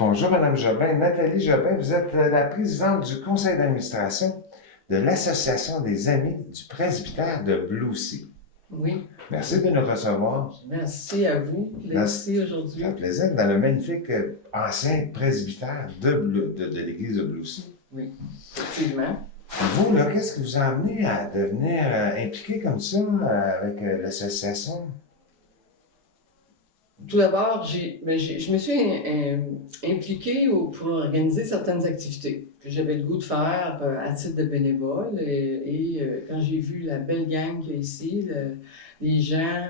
Bonjour, Madame Jobin. Nathalie Jobin, vous êtes la présidente du conseil d'administration de l'Association des Amis du presbytère de Bloussy. Oui, Merci de nous recevoir. merci à vous d'être ici aujourd'hui. Ça fait plaisir dans le magnifique ancien presbytère de l'église de Bloussy. Oui, effectivement. Vous, là, qu'est-ce qui vous a amené à devenir impliqué comme ça avec l'association? Tout d'abord, je me suis impliquée pour organiser certaines activités que j'avais le goût de faire à titre de bénévole. Quand j'ai vu la belle gang qu'il y a ici, les gens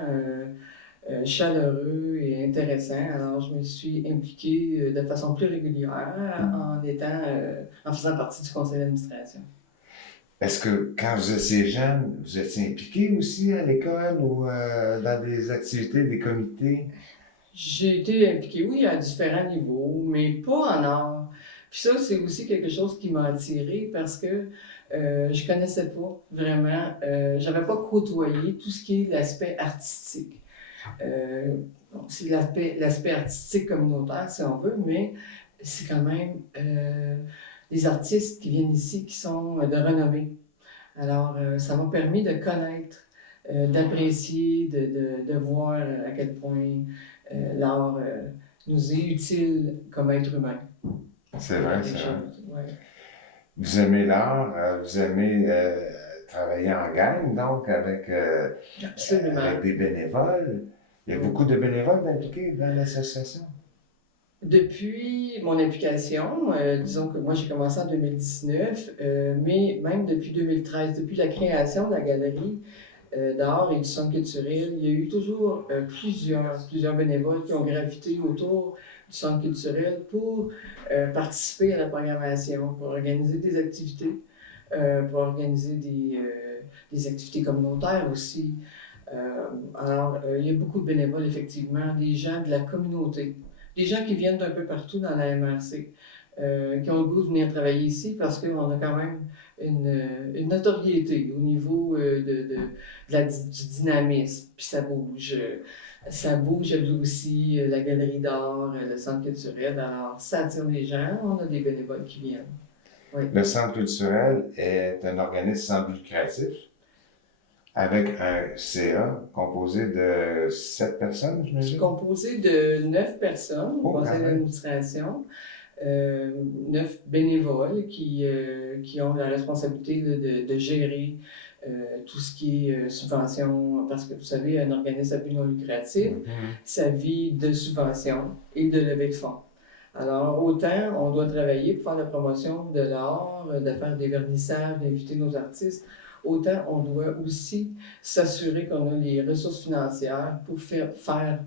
chaleureux et intéressants, alors je me suis impliquée de façon plus régulière en faisant partie du conseil d'administration. Est-ce que quand vous étiez jeune, vous étiez impliqué aussi à l'école ou dans des activités, des comités? J'ai été impliquée, oui, à différents niveaux, mais pas en art. Puis ça, c'est aussi quelque chose qui m'a attirée parce que je connaissais pas vraiment, j'avais pas côtoyé tout ce qui est l'aspect artistique. C'est l'aspect artistique communautaire, si on veut, mais c'est quand même des artistes qui viennent ici qui sont de renommée. Alors, ça m'a permis de connaître, d'apprécier, de voir à quel point l'art nous est utile comme être humain. C'est vrai, c'est vrai. Ouais. Vous aimez l'art, vous aimez travailler en gang, donc Absolument. avec des bénévoles. Il y a beaucoup de bénévoles impliqués dans l'association. Depuis mon implication, disons que moi j'ai commencé en 2019, mais même depuis 2013, depuis la création de la galerie d'art et du centre culturel, il y a eu toujours plusieurs bénévoles qui ont gravité autour du centre culturel pour participer à la programmation, pour organiser des activités, pour organiser des activités communautaires aussi. Il y a beaucoup de bénévoles, effectivement, des gens de la communauté, des gens qui viennent d'un peu partout dans la MRC, qui ont le goût de venir travailler ici parce qu'on a quand même une notoriété au niveau du dynamisme, puis ça bouge. Ça bouge aussi, la galerie d'art, le centre culturel, alors ça attire les gens, on a des bénévoles qui viennent. Oui. Le centre culturel est un organisme sans but lucratif avec un CA composé de 7 personnes, j'imagine? Composé de 9 personnes au conseil d'administration. 9 bénévoles qui ont la responsabilité de gérer tout ce qui est subvention, parce que vous savez, un organisme à but non lucratif, ça vit de subventions et de levée de fonds. Alors, autant on doit travailler pour faire la promotion de l'art, de faire des vernissages, d'inviter nos artistes, autant on doit aussi s'assurer qu'on a les ressources financières pour faire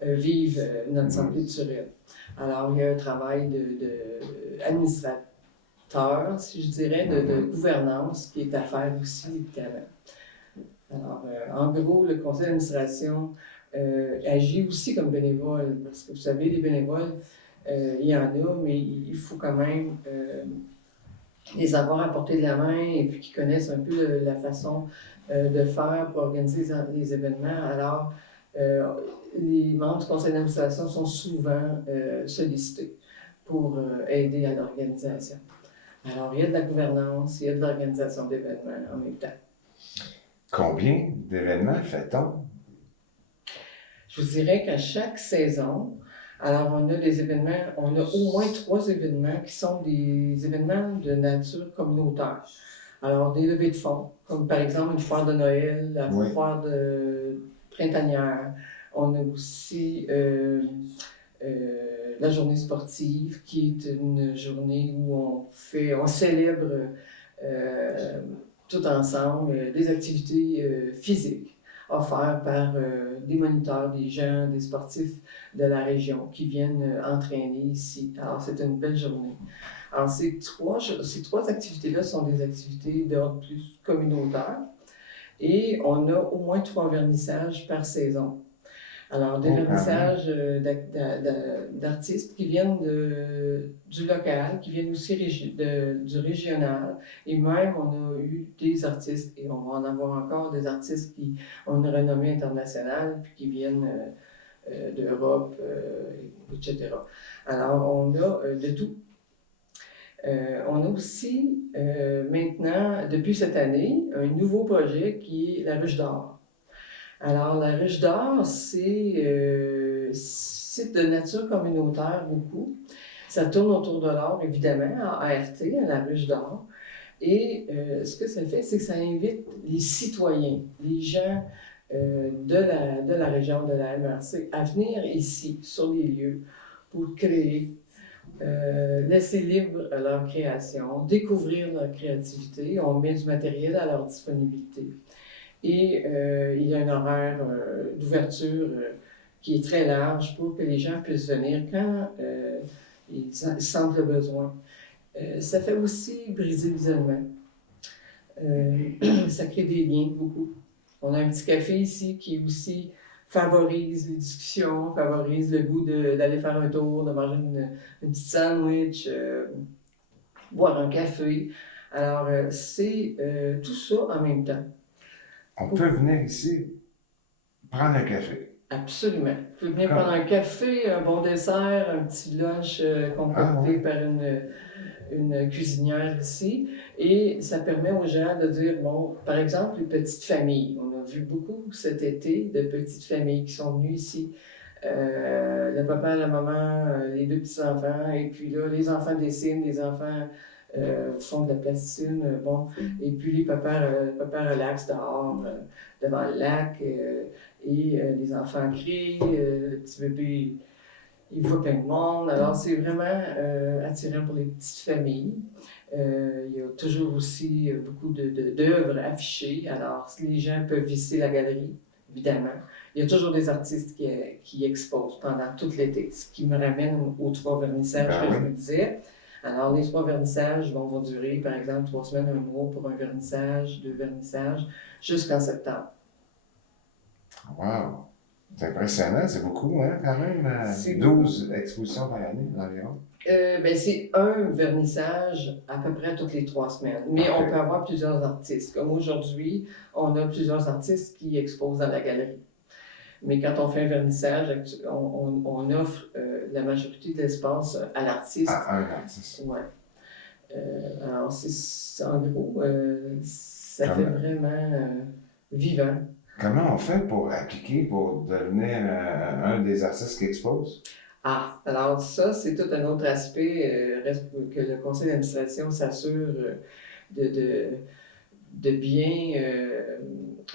vivre notre centre culturel. Alors, il y a un travail d'administrateur, si je dirais, de gouvernance qui est à faire aussi, évidemment. Alors, en gros, le conseil d'administration agit aussi comme bénévole, parce que vous savez, les bénévoles, il y en a, mais il faut quand même les avoir à portée de la main et puis qui connaissent un peu la façon de faire pour organiser les événements. Alors, les membres du conseil d'administration sont souvent sollicités pour aider à l'organisation. Alors, il y a de la gouvernance, il y a de l'organisation d'événements en même temps. Combien d'événements fait-on? Je vous dirais qu'à chaque saison, alors on a des événements, on a au moins 3 événements qui sont des événements de nature communautaire. Alors, des levées de fonds, comme par exemple une foire de Noël, la foire de printanière. On a aussi la journée sportive, qui est une journée où on célèbre tout ensemble des activités physiques offertes par des moniteurs, des gens, des sportifs de la région qui viennent entraîner ici. Alors, c'est une belle journée. Alors, ces trois activités-là sont des activités d'ordre plus communautaire et on a au moins 3 vernissages par saison. Alors, des vernissages d'artistes qui viennent du local, qui viennent aussi du régional. Et même, on a eu des artistes, et on va en avoir encore des artistes qui ont une renommée internationale, puis qui viennent d'Europe, etc. Alors, on a de tout. On a aussi maintenant, depuis cette année, un nouveau projet qui est la Ruche d'Or. Alors, la Ruche d'Or, c'est de nature communautaire beaucoup. Ça tourne autour de l'or, évidemment, à ART, à la Ruche d'Or. Et ce que ça fait, c'est que ça invite les citoyens, les gens de la région de la MRC à venir ici, sur les lieux, pour créer, laisser libre leur création, découvrir leur créativité. On met du matériel à leur disponibilité. Et il y a un horaire d'ouverture qui est très large pour que les gens puissent venir quand ils sentent le besoin. Ça fait aussi briser l'isolement. Ça crée des liens beaucoup. On a un petit café ici qui aussi favorise les discussions, favorise le goût d'aller faire un tour, de manger une petite sandwich, boire un café. Alors, c'est tout ça en même temps. On peut venir ici prendre un café. Absolument. Vous pouvez venir prendre un café, un bon dessert, un petit lunch concocté par une cuisinière ici. Et ça permet aux gens de dire, bon, par exemple, les petites familles. On a vu beaucoup cet été de petites familles qui sont venues ici. Le papa, la maman, les deux petits-enfants, et puis là, les enfants dessinent, les enfants font de la plasticine, bon. Et puis les papas relaxent dehors, devant le lac, et les enfants crient, le petit bébé, il voit plein de monde. Alors, c'est vraiment attirant pour les petites familles. Il y a toujours aussi beaucoup d'œuvres affichées. Alors, les gens peuvent visiter la galerie, évidemment. Il y a toujours des artistes qui exposent pendant tout l'été, ce qui me ramène aux 3 vernissages que je vous disais. Alors, les 3 vernissages vont durer, par exemple, 3 semaines, 1 mois pour un vernissage, 2 vernissages, jusqu'en septembre. Wow! C'est impressionnant, c'est beaucoup, hein, quand même. 12 expositions par année, environ. C'est un vernissage à peu près toutes les 3 semaines. Mais on peut avoir plusieurs artistes. Comme aujourd'hui, on a plusieurs artistes qui exposent dans la galerie. Mais quand on fait un vernissage, on offre la majorité de l'espace à l'artiste. À un artiste. Oui. Alors, c'est en gros, ça fait vraiment vivant. Comment on fait pour appliquer pour devenir un des artistes qui expose? Ah, alors ça, c'est tout un autre aspect que le conseil d'administration s'assure de bien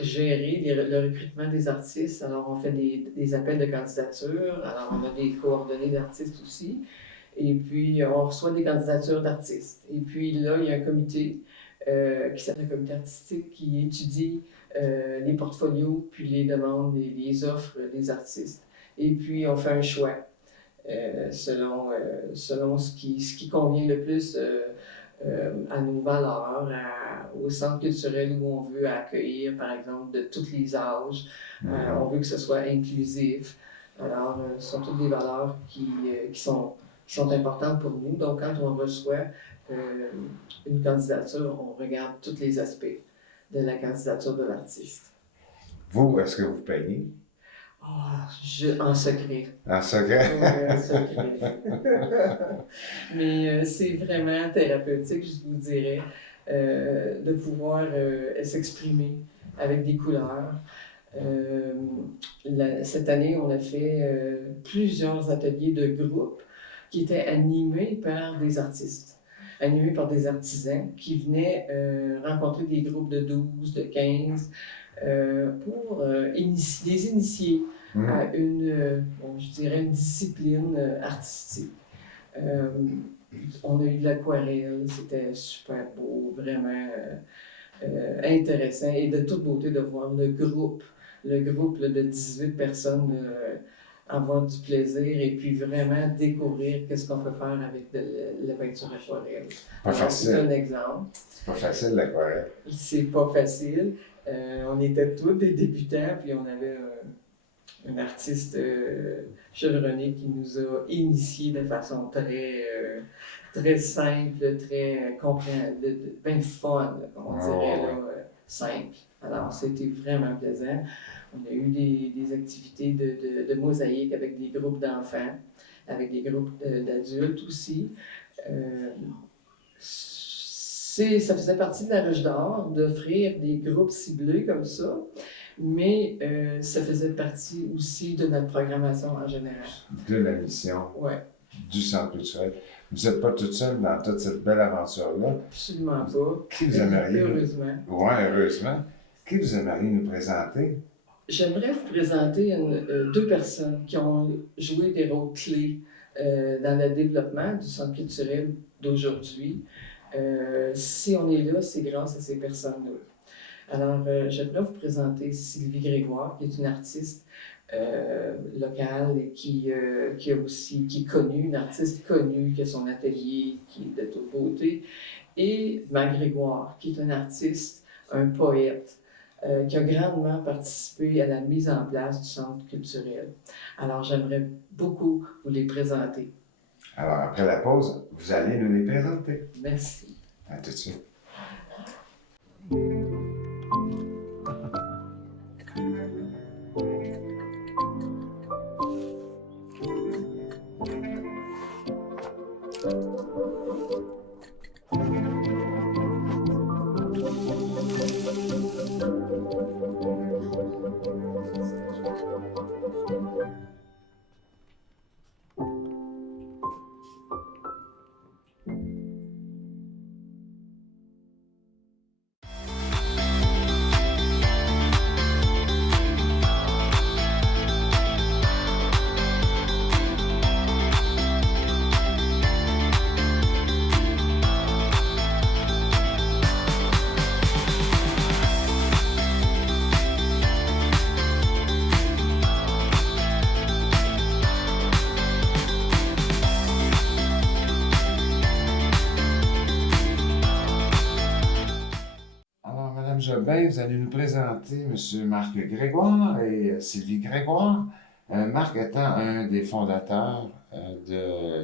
gérer le recrutement des artistes. Alors, on fait des appels de candidature. Alors, on a des coordonnées d'artistes aussi. Et puis, on reçoit des candidatures d'artistes. Et puis là, il y a un comité qui s'appelle le comité artistique qui étudie les portfolios, puis les demandes, les offres des artistes. Et puis, on fait un choix selon ce qui convient le plus à nos valeurs, au centre culturel où on veut accueillir, par exemple, de tous les âges. On veut que ce soit inclusif. Alors, ce sont toutes des valeurs qui sont importantes pour nous. Donc, quand on reçoit une candidature, on regarde tous les aspects de la candidature de l'artiste. Vous, est-ce que vous payez? En secret. En secret? Oui, en secret. Mais c'est vraiment thérapeutique, je vous dirais, de pouvoir s'exprimer avec des couleurs. Cette année, on a fait plusieurs ateliers de groupe qui étaient animés par des artistes, animés par des artisans qui venaient rencontrer des groupes de 12, de 15 pour les initier à je dirais une discipline artistique. On a eu de l'aquarelle, c'était super beau, vraiment intéressant et de toute beauté de voir le groupe là, de 18 personnes avoir du plaisir et puis vraiment découvrir qu'est-ce qu'on peut faire avec la peinture aquarelle. Pas facile. C'est un exemple. C'est pas facile l'aquarelle. C'est pas facile. On était tous des débutants, puis on avait un artiste chevronné qui nous a initiés de façon très simple, très bien fun, comme on dirait, là, simple. Alors, c'était vraiment plaisant. On a eu des activités de mosaïque avec des groupes d'enfants, avec des groupes d'adultes aussi. Ça faisait partie de la Ruche d'Or d'offrir des groupes ciblés comme ça, mais ça faisait partie aussi de notre programmation en général. De la mission du Centre culturel. Vous n'êtes pas toute seule dans toute cette belle aventure-là. Absolument pas. Qui vous aimeriez... Heureusement. Oui, heureusement. Qui vous aimeriez nous présenter? J'aimerais vous présenter deux personnes qui ont joué des rôles clés dans le développement du Centre culturel d'aujourd'hui. Si on est là, c'est grâce à ces personnes-là. Alors, j'aimerais vous présenter Sylvie Grégoire, qui est une artiste locale et qui est connue, une artiste connue, qui a son atelier, qui est de toute beauté, et Marc Grégoire, qui est un artiste, un poète, qui a grandement participé à la mise en place du Centre culturel. Alors, j'aimerais beaucoup vous les présenter. Alors, après la pause, vous allez nous les présenter. Merci. À tout de suite. Jobin, vous allez nous présenter M. Marc Grégoire et Sylvie Grégoire. Marc étant un des fondateurs du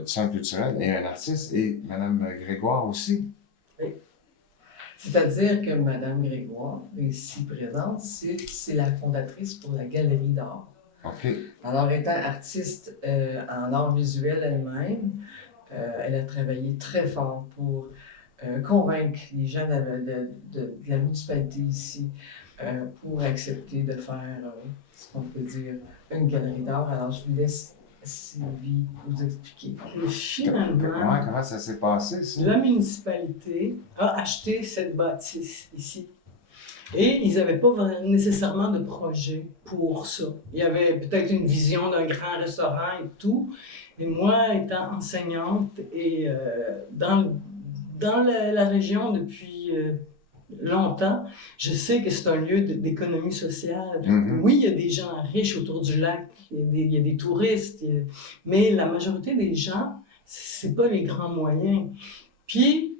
Centre culturel et un artiste, et Mme Grégoire aussi. Oui. C'est-à-dire que Mme Grégoire, ici présente, c'est la fondatrice pour la Galerie d'art. OK. Alors, étant artiste en art visuel elle-même, elle a travaillé très fort pour convaincre les gens de la municipalité ici pour accepter de faire, ce qu'on peut dire, une galerie d'art. Alors, je vous laisse, Sylvie, vous expliquer. Et finalement, comment ça s'est passé, ça? La municipalité a acheté cette bâtisse ici. Et ils n'avaient pas nécessairement de projet pour ça. Il y avait peut-être une vision d'un grand restaurant et tout. Et moi, étant enseignante et dans la région depuis longtemps, je sais que c'est un lieu d'économie sociale. Mm-hmm. Oui, il y a des gens riches autour du lac, il y a des touristes, mais la majorité des gens, c'est pas les grands moyens. Puis,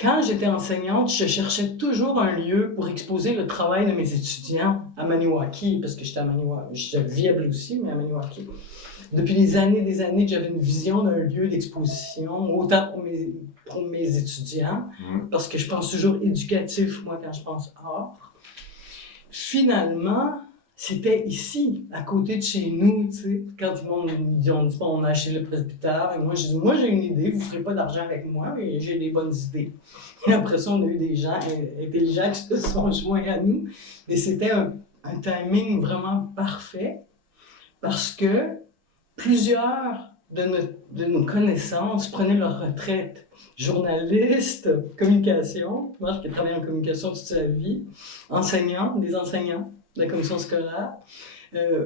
quand j'étais enseignante, je cherchais toujours un lieu pour exposer le travail de mes étudiants à Maniwaki, parce que j'étais à Maniwaki, j'étais viable aussi, mais à Maniwaki. Depuis des années que j'avais une vision d'un lieu d'exposition, autant pour mes étudiants, parce que je pense toujours éducatif, moi, quand je pense art. Finalement, c'était ici, à côté de chez nous, tu sais, quand ils ont dit, bon, on a acheté le presbytère, et moi, j'ai dit, moi, j'ai une idée, vous ne ferez pas d'argent avec moi, mais j'ai des bonnes idées. Et après ça, on a eu des gens intelligents qui se sont joints à nous, et c'était un timing vraiment parfait, parce que plusieurs de nos connaissances prenaient leur retraite. Journalistes, communication, moi qui ai travaillé en communication toute sa vie, enseignants, des enseignants de la commission scolaire,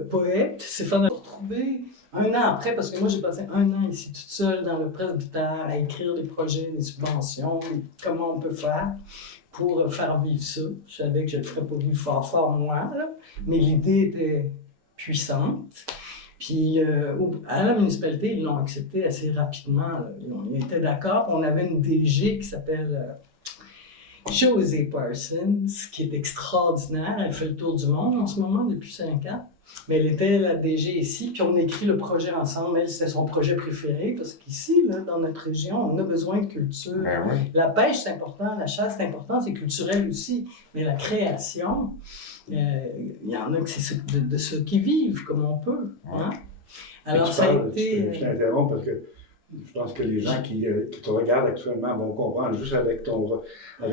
poètes, c'est fait de retrouver un an après, parce que moi j'ai passé un an ici toute seule dans le presbytère à écrire des projets, des subventions, comment on peut faire pour faire vivre ça. Je savais que je ne le ferais pas vivre fort moi, là, mais l'idée était puissante. Puis à la municipalité, ils l'ont accepté assez rapidement. Là. Ils étaient d'accord. On avait une DG qui s'appelle José Parsons, qui est extraordinaire. Elle fait le tour du monde en ce moment depuis 5 ans. Mais elle était la DG ici, puis on a écrit le projet ensemble. Elle, c'était son projet préféré, parce qu'ici, là, dans notre région, on a besoin de culture. Ben oui. La pêche, c'est important, la chasse, c'est important, c'est culturel aussi. Mais la création, Il y en a que c'est de ceux qui vivent comme on peut. Hein? Alors, tu ça a parles, été. Je t'interromps parce que je pense que les gens qui te regardent actuellement vont comprendre juste avec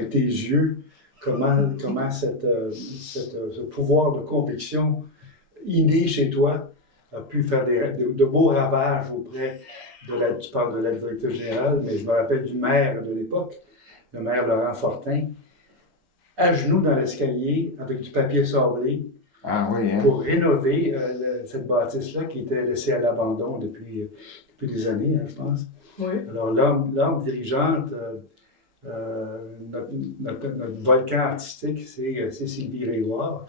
tes yeux comment ce pouvoir de conviction inné chez toi a pu faire de beaux ravages auprès tu parles de la directrice générale, mais je me rappelle du maire de l'époque, le maire Laurent Fortin, à genoux dans l'escalier avec du papier sablé pour rénover cette bâtisse-là qui était laissée à l'abandon depuis des années, hein, je pense. Oui. Alors, l'âme dirigeante, notre volcan artistique, c'est Sylvie Grégoire,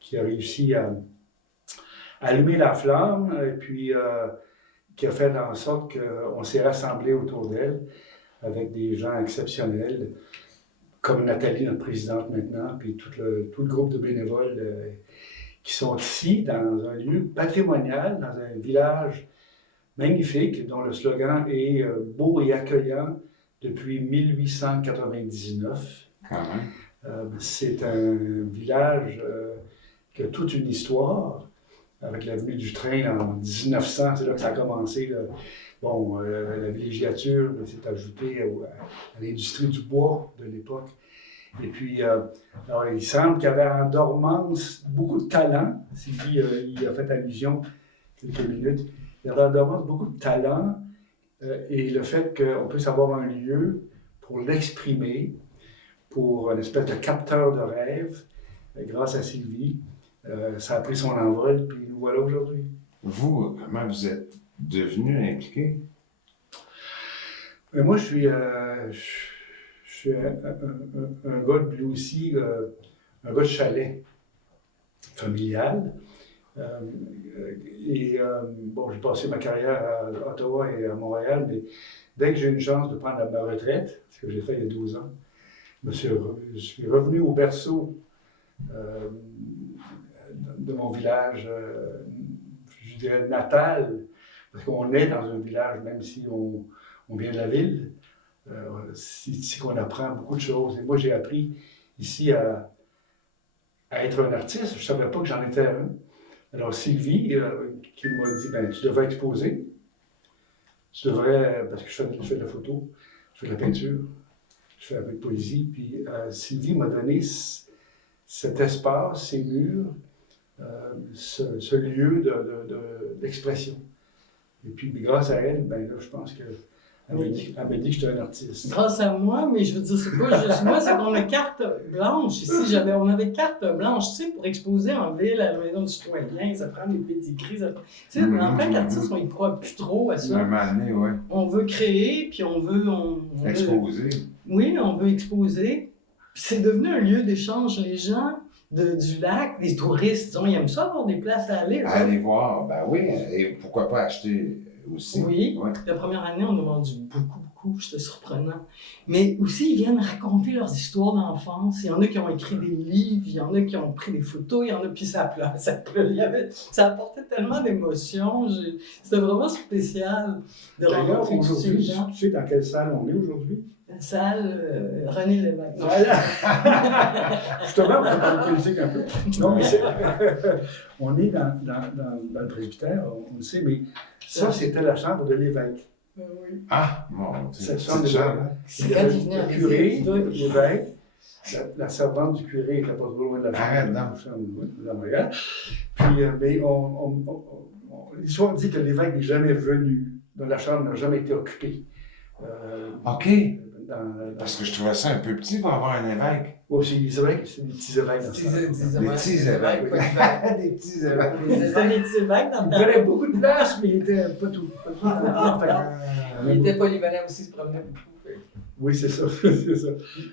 qui a réussi à allumer la flamme et puis qui a fait en sorte qu'on s'est rassemblés autour d'elle avec des gens exceptionnels, comme Nathalie, notre présidente maintenant, puis tout le groupe de bénévoles qui sont ici, dans un lieu patrimonial, dans un village magnifique, dont le slogan est « Beau et accueillant » depuis 1899. Quand même. C'est un village qui a toute une histoire, avec la venue du train en 1900, c'est là que ça a commencé. Là. Bon, la villégiature s'est ajoutée à l'industrie du bois de l'époque. Et puis, alors, il semble qu'il y avait en dormance beaucoup de talent. Sylvie il a fait allusion quelques minutes. Il y avait en dormance beaucoup de talent et le fait qu'on puisse avoir un lieu pour l'exprimer, pour une espèce de capteur de rêve, grâce à Sylvie, ça a pris son envol, puis nous voilà aujourd'hui. Vous, comment vous êtes devenu impliqué? Moi, je suis un gars de Blue Sea, un gars de chalet familial. Bon, j'ai passé ma carrière à Ottawa et à Montréal, mais dès que j'ai eu une chance de prendre ma retraite, ce que j'ai fait il y a 12 ans, je suis revenu au berceau de mon village, je dirais natal, parce qu'on est dans un village, même si on vient de la ville. C'est ici qu'on apprend beaucoup de choses. Et moi, j'ai appris ici à être un artiste. Je ne savais pas que j'en étais un. Alors, Sylvie, qui m'a dit, ben, tu devrais exposer. Tu devrais, parce que je fais de la photo, je fais de la peinture, je fais un peu de poésie. Puis Sylvie m'a donné cet espace, ces murs, ce lieu d'expression. Et puis, grâce à elle, ben là, je pense que elle m'a dit que j'étais un artiste. Grâce à moi, mais je veux dire, c'est pas juste moi, c'est qu'on a carte blanche. Ici, on avait carte blanche, tu sais, pour exposer en ville, à la maison du citoyen, ça prend des pédigrés. Tu sais, en tant qu'artiste, on y croit plus trop à ça. Ouais. On veut créer, puis on veut... Exposer. Oui, on veut exposer. Puis c'est devenu un lieu d'échange. Les gens du lac, les touristes, disons, ils aiment ça, avoir des places à aller. Aller voir, ben oui, et pourquoi pas acheter aussi. Oui, ouais. La première année, on a vendu beaucoup, c'était surprenant. Mais aussi, ils viennent raconter leurs histoires d'enfance. Il y en a qui ont écrit des livres, il y en a qui ont pris des photos, il y en a, puis ça pleurait. Ça apportait tellement d'émotions. C'était vraiment spécial de rencontrer tous ces gens. Tu sais dans quelle salle on est aujourd'hui? La salle René Lévesque. Voilà! Justement, on peut parler politique un peu. Non, mais on est dans le presbytère, on le sait, mais ça, c'était la chambre de l'évêque. Oui. Ah, bon, cette chambre de l'évêque. C'est quand il venait le curé, l'évêque, la servante du curé était pas trop loin de la chambre. Arrête, non. Puis, mais l'histoire dit que l'évêque n'est jamais venu, donc la chambre n'a jamais été occupée. OK. Parce que je trouvais ça un peu petit pour avoir un évêque. Oui, c'est des évêques, c'est des petits évêques. Des petits évêques. Des petits évêques. C'était des petits évêques dans le temps. Il prenait beaucoup de place, mais il était pas tout. Il était polyvalent aussi, il se promenait beaucoup. Oui, c'est ça, c'est ça.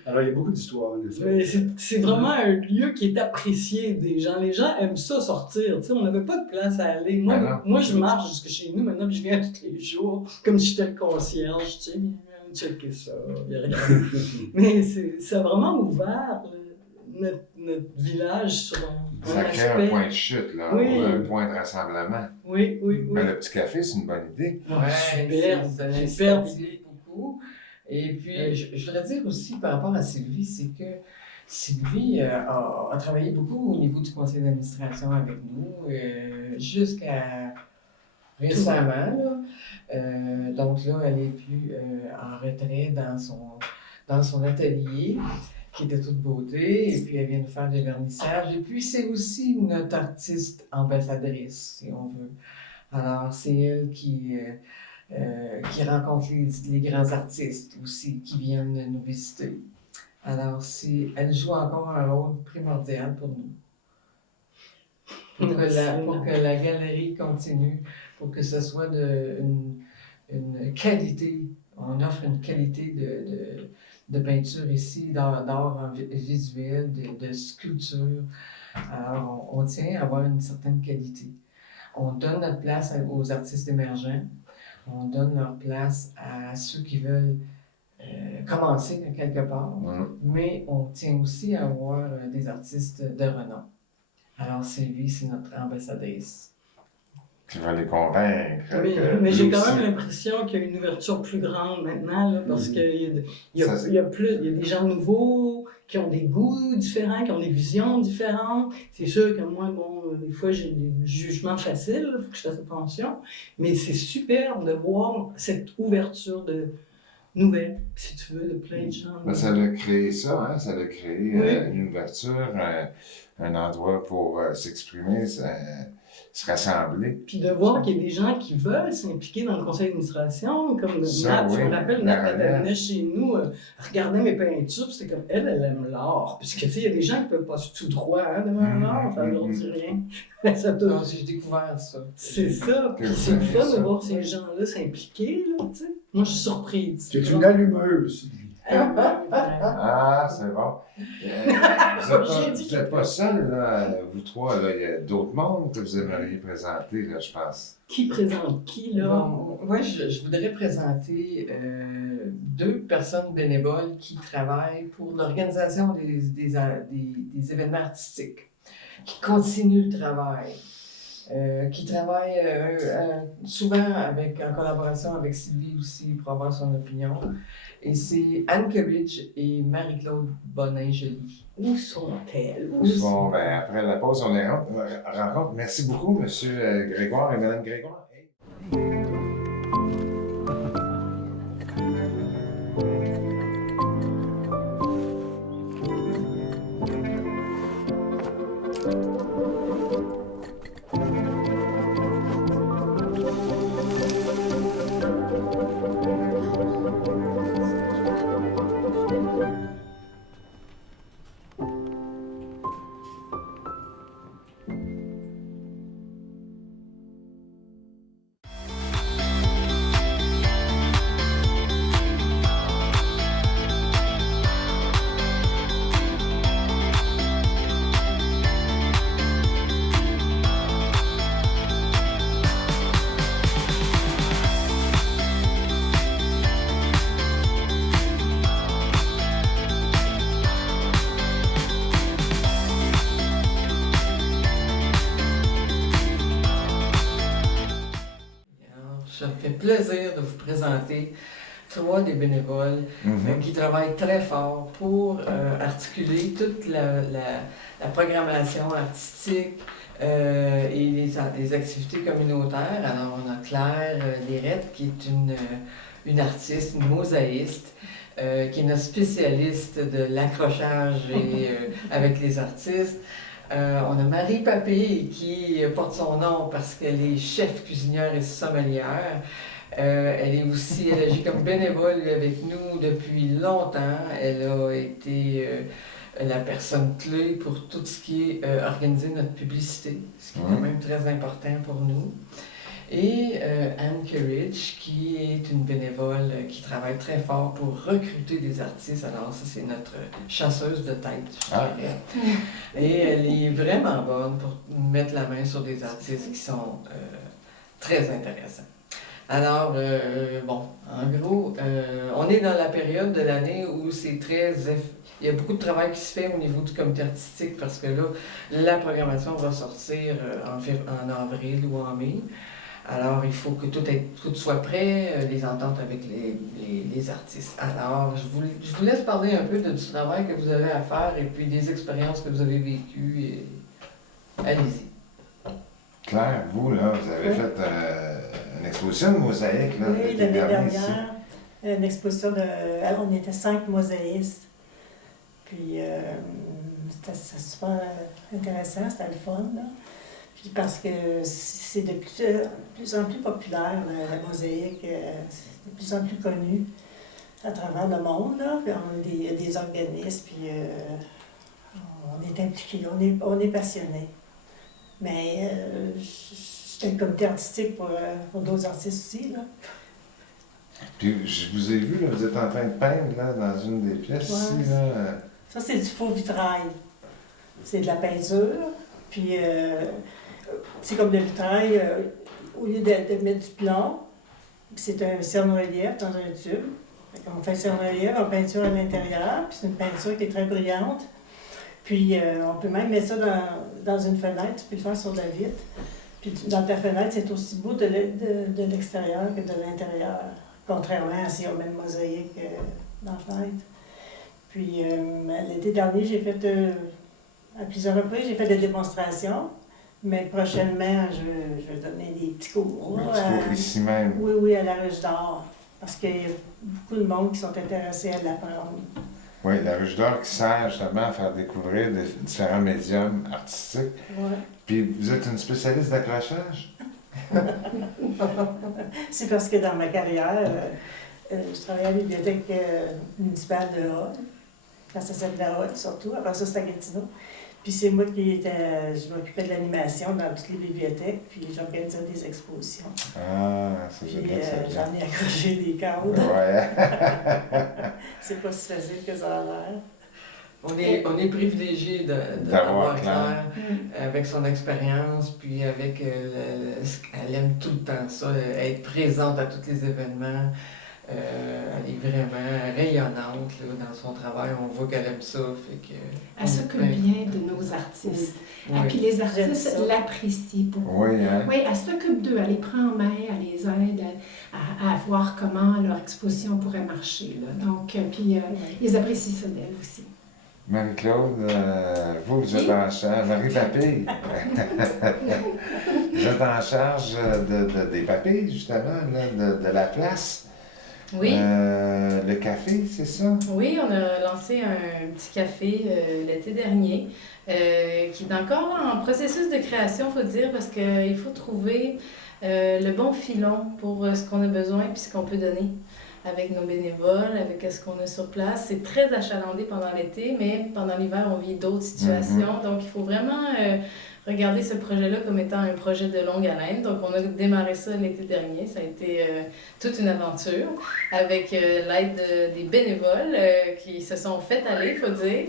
Alors, il y a beaucoup d'histoires, en effet. C'est vraiment un lieu qui est apprécié des gens. Les gens aiment ça sortir. Tu sais, on n'avait pas de place à aller. Moi, je marche jusque chez nous maintenant, puis je viens tous les jours, comme si j'étais le concierge, tu sais. Checker ça, mais ça a vraiment ouvert notre village sur un ça crée aspect. Un point de chute, là, oui. Un point de rassemblement. Oui. Mais le petit café, c'est une bonne idée. Ouais, super beaucoup. Et puis, je voudrais dire aussi par rapport à Sylvie, c'est que Sylvie a travaillé beaucoup au niveau du conseil d'administration avec nous, jusqu'à récemment. Là. Donc là, elle est plus en retrait dans son atelier, qui était toute beauté, et puis elle vient de faire des vernissages. Et puis c'est aussi notre artiste ambassadrice, si on veut. Alors c'est elle qui rencontre les grands artistes aussi qui viennent nous visiter. Alors elle joue encore un rôle primordial pour nous. Pour que la galerie continue, pour que ce soit une qualité, on offre une qualité de peinture ici, d'art visuel, de sculpture. Alors, on tient à avoir une certaine qualité. On donne notre place aux artistes émergents, on donne leur place à ceux qui veulent commencer quelque part, mais on tient aussi à avoir des artistes de renom. Alors, Sylvie, c'est notre ambassadrice. Tu vas les convaincre. Mais j'ai quand même l'impression qu'il y a une ouverture plus grande maintenant, là, parce qu'il y a des gens nouveaux qui ont des goûts différents, qui ont des visions différentes. C'est sûr que moi, des fois, j'ai des jugements faciles, il faut que je fasse attention, mais c'est superbe de voir cette ouverture de nouvelles, si tu veux, de plein de gens. Ben, ça a créé ça, hein? Ça a créé une ouverture, un endroit pour s'exprimer, se rassembler. Puis de voir qu'il y a des gens qui veulent s'impliquer dans le conseil d'administration, comme Nat, je me rappelle, Nat, quand elle venait chez nous, regardait mes peintures, puis c'était comme, elle aime l'art. Parce que, tu sais, il y a des gens qui peuvent passer tout droit devant l'art, ça ne leur dit rien. Non, j'ai découvert ça. C'est ça. Puis c'est le fun de voir ces gens-là s'impliquer, là, tu sais. Moi, je suis surprise. C'est une allumeuse, Sylvie. Ah, c'est bon. Vous n'êtes pas seul, là, vous trois. Là. Il y a d'autres mondes que vous aimeriez présenter, là, je pense. Qui présente qui, là? Bon, moi, je voudrais présenter 2 personnes bénévoles qui travaillent pour l'organisation des événements artistiques, qui continuent le travail. Qui travaillent souvent en collaboration avec Sylvie aussi pour avoir son opinion. Et c'est Anne Kerridge et Marie-Claude Bonin-Joly. Où sont-elles? Bon, ben, après la pause, on les rencontre. Merci beaucoup, M. Grégoire et Mme Grégoire. Ça me fait plaisir de vous présenter 3 des bénévoles qui travaillent très fort pour articuler toute la programmation artistique et les activités communautaires. Alors, on a Claire Lérette, qui est une artiste, une mosaïste, qui est notre spécialiste de l'accrochage avec les artistes. On a Marie Papé qui porte son nom parce qu'elle est chef cuisinière et sommelière. Elle agit comme bénévole avec nous depuis longtemps. Elle a été la personne clé pour tout ce qui est organiser notre publicité, ce qui est quand même très important pour nous. Et Anne Kerridge, qui est une bénévole qui travaille très fort pour recruter des artistes. Alors ça, c'est notre chasseuse de tête, je dirais. Et elle est vraiment bonne pour mettre la main sur des artistes qui sont très intéressants. Alors, en gros, on est dans la période de l'année où c'est il y a beaucoup de travail qui se fait au niveau du comité artistique parce que là, la programmation va sortir en avril ou en mai. Alors, il faut que tout soit prêt, les ententes avec les artistes. Alors, je vous laisse parler un peu du travail que vous avez à faire et puis des expériences que vous avez vécues. Et... Allez-y. Claire, vous, là, vous avez fait une exposition de mosaïque, là, Oui, l'été l'année dernier ici. dernière, une exposition de... Alors, on était 5 mosaïstes. Puis, c'était super intéressant, c'était le fun, là. Puis parce que c'est de plus en plus populaire, la mosaïque, c'est de plus en plus connu à travers le monde, là. Puis il y a des organismes, puis on est impliqués, on est passionnés. Mais j'étais le comité artistique pour d'autres artistes aussi, là. Puis je vous ai vu, là, vous êtes en train de peindre là, dans une des pièces ici. Ouais. Là. Ça, c'est du faux vitrail. C'est de la peinture, puis c'est comme le vitrail, au lieu de mettre du plomb, c'est un cerne-relief dans un tube. On fait cerne-relief, on peinture à l'intérieur, puis c'est une peinture qui est très brillante. Puis on peut même mettre ça dans une fenêtre, tu peux le faire sur de la vitre. Puis dans ta fenêtre, c'est aussi beau de l'extérieur que de l'intérieur, contrairement à si on met une mosaïque dans la fenêtre. Puis l'été dernier, j'ai fait, à plusieurs reprises, j'ai fait des démonstrations, mais prochainement, je vais donner des petits cours. Un petit cours ici même. Oui, à la Ruche d'Or, parce qu'il y a beaucoup de monde qui sont intéressés à l'apprendre. Oui, la Ruche d'Or qui sert justement à faire découvrir différents médiums artistiques. Ouais. Puis vous êtes une spécialiste d'accrochage? C'est parce que dans ma carrière, je travaillais à la bibliothèque municipale de Hall, quand ça s'appelait Hall surtout, après ça c'était à Gatineau. Puis c'est moi je m'occupais de l'animation dans toutes les bibliothèques, puis j'organisais des expositions. Ah, c'est Puis génial, ça. j'en ai accroché des cadres. Ouais. C'est pas si facile que ça a l'air. On est privilégié D'avoir d'avoir Claire avec son expérience, puis avec elle aime tout le temps ça, être présente à tous les événements. Elle est vraiment rayonnante là, dans son travail. On voit qu'elle aime ça. Fait que, Elle s'occupe bien de nos artistes. Oui. Et puis les J'aime artistes ça. l'apprécient beaucoup. Oui, hein? Oui, elle s'occupe d'eux, elle les prend en main, elle les aide à voir comment leur exposition pourrait marcher. Là. Donc, puis ils apprécient ça d'elle aussi. Marie-Claude, vous êtes en charge, Marie-Papille, vous êtes en charge des papilles, justement, là, de la place. Oui. Le café, c'est ça? Oui, on a lancé un petit café l'été dernier qui est encore en processus de création, il faut dire, parce qu'il faut trouver le bon filon pour ce qu'on a besoin et ce qu'on peut donner avec nos bénévoles, avec ce qu'on a sur place. C'est très achalandé pendant l'été, mais pendant l'hiver, on vit d'autres situations. Donc, il faut vraiment regarder ce projet-là comme étant un projet de longue haleine. Donc, on a démarré ça l'été dernier. Ça a été toute une aventure avec l'aide des bénévoles qui se sont fait aller, il faut dire.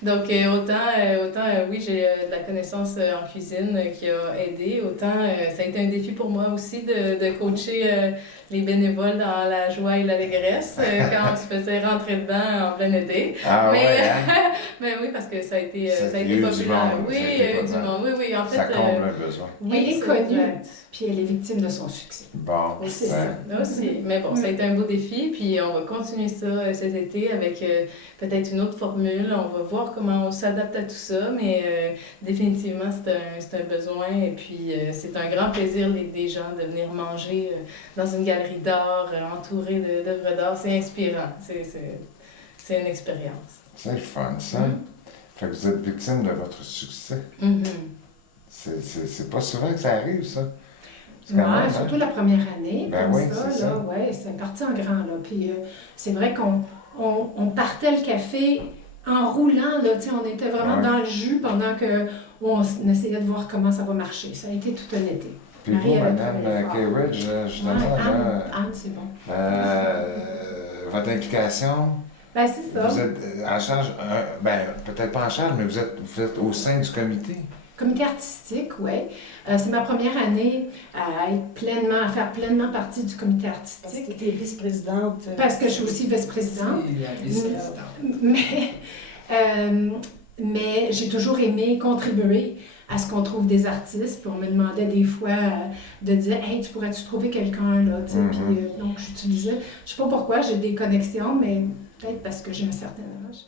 Donc, oui, j'ai de la connaissance en cuisine qui a aidé. Autant, ça a été un défi pour moi aussi de coacher les bénévoles dans la joie et l'allégresse quand on se faisait rentrer dedans en plein été. Ah mais, ouais, hein? mais oui, parce que ça a été Il y a eu du populaire. monde, Oui, ça a il été y a eu du populaire. monde. Oui, en fait. Ça comble un besoin. Elle est c'est connue, exact. puis elle est victime de son succès. Bon, C'est ouais. ça, aussi. Mais bon, ça a été un beau défi, puis on va continuer ça cet été avec peut-être une autre formule. On va voir comment on s'adapte à tout ça, mais définitivement, c'est un besoin. Et puis, c'est un grand plaisir des gens de venir manger dans une galerie d'art, entourée d'œuvres d'art. C'est inspirant. C'est une expérience. C'est le fun, ça. Fait que vous êtes victime de votre succès. Mhm. C'est pas souvent que ça arrive, ça. C'est quand Ouais, même, surtout hein? la première année, Ben comme oui, ça, c'est là, ça. ouais, c'est parti en grand, là. Puis c'est vrai on partait le café en roulant, là, tu sais, on était vraiment Ouais. dans le jus pendant qu'on essayait de voir comment ça va marcher. Ça a été tout un été. Puis vous, Marie avait Madame travaillé fort. Kay-Ridge, justement, Ouais, là, Anne, c'est bon. votre implication, Ben, c'est ça. vous êtes en charge, peut-être pas en charge, mais vous êtes au sein du comité. Comité artistique, oui. C'est ma première année à faire pleinement partie du comité Parce que artistique. tu es vice-présidente. Parce que je suis aussi vice-présidente. C'est la vice-présidente. Mais j'ai toujours aimé contribuer à ce qu'on trouve des artistes. Puis on me demandait des fois de dire « Hey, tu pourrais-tu trouver quelqu'un, là? » tu sais. Puis donc, j'utilisais... Je sais pas pourquoi, j'ai des connexions, mais peut-être parce que j'ai un certain âge.